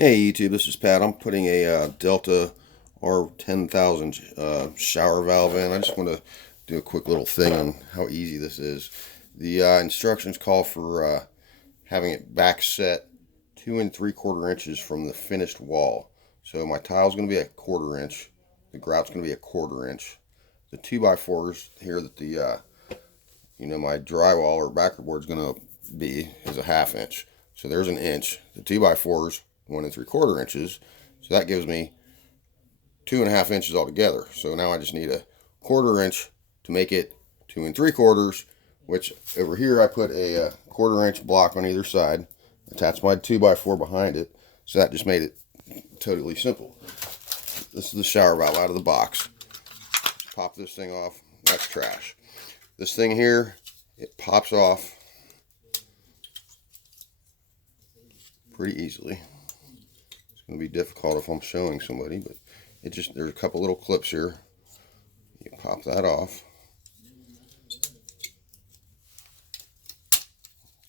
Hey YouTube, this is Pat. I'm putting a Delta R10000 shower valve in. I just want to do a quick little thing on how easy this is. The instructions call for having it back set 2 3/4 inches from the finished wall. So my tile's going to be a 1/4 inch. The grout's going to be a 1/4 inch. The 2x4s here that the my drywall or backerboard's going to be is a 1/2 inch. So there's an inch. The 2x4s 1 3/4 inches, so that gives me 2.5 inches altogether. So now I just need a 1/4 inch to make it 2 3/4, which over here I put a 1/4 inch block on either side, attach my 2x4 behind it, so that just made it totally simple. This is the shower valve out of the box. Pop this thing off. That's trash. This thing here, it pops off pretty easily. Going to be difficult if I'm showing somebody, but there's a couple little clips here. You pop that off.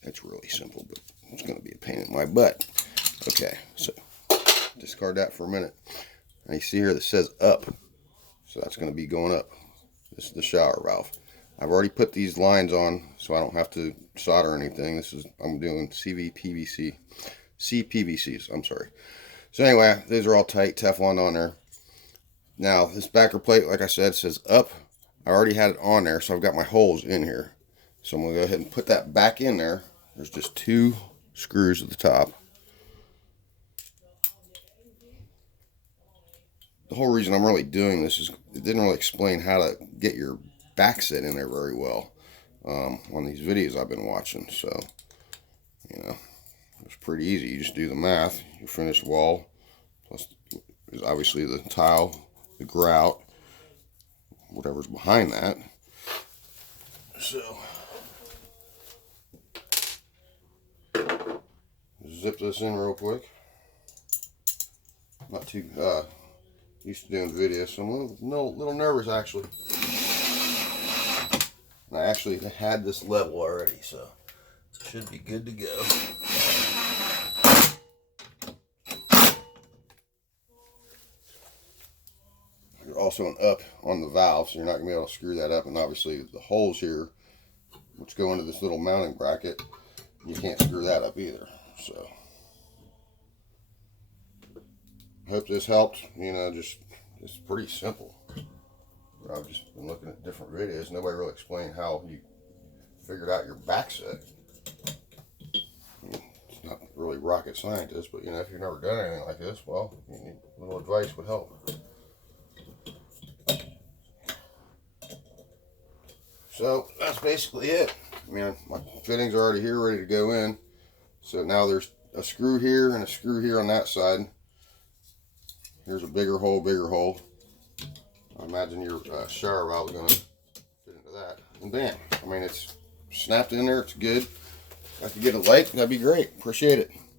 It's really simple, but it's going to be a pain in my butt. Okay, so discard that for a minute. Now you see here that says up, so that's going to be going up. This is the shower valve. I've already put these lines on, so I don't have to solder anything. I'm doing CPVCs. I'm sorry. So anyway, these are all tight, Teflon on there. Now, this backer plate, like I said, says up. I already had it on there, so I've got my holes in here. So I'm going to go ahead and put that back in there. There's just 2 screws at the top. The whole reason I'm really doing this is it didn't really explain how to get your backset in there very well on these videos I've been watching. So, it's pretty easy. You just do the math. Your finished wall plus is obviously the tile, the grout, whatever's behind that. So zip this in real quick. Not too used to doing videos, so I'm a little nervous actually. And I actually had this level already, so it should be good to go. You're also an up on the valve, so you're not going to be able to screw that up. And obviously the holes here, which go into this little mounting bracket, you can't screw that up either. So, hope this helped. It's pretty simple. I've just been looking at different videos. Nobody really explained how you figured out your backset. It's not really rocket scientist, but if you've never done anything like this, well, a little advice would help. So that's basically it. My fittings are already here, ready to go in. So now there's a screw here and a screw here on that side. Here's a bigger hole. I imagine your shower valve is going to fit into that. And bam. It's snapped in there. It's good. If I could get a light, that'd be great. Appreciate it.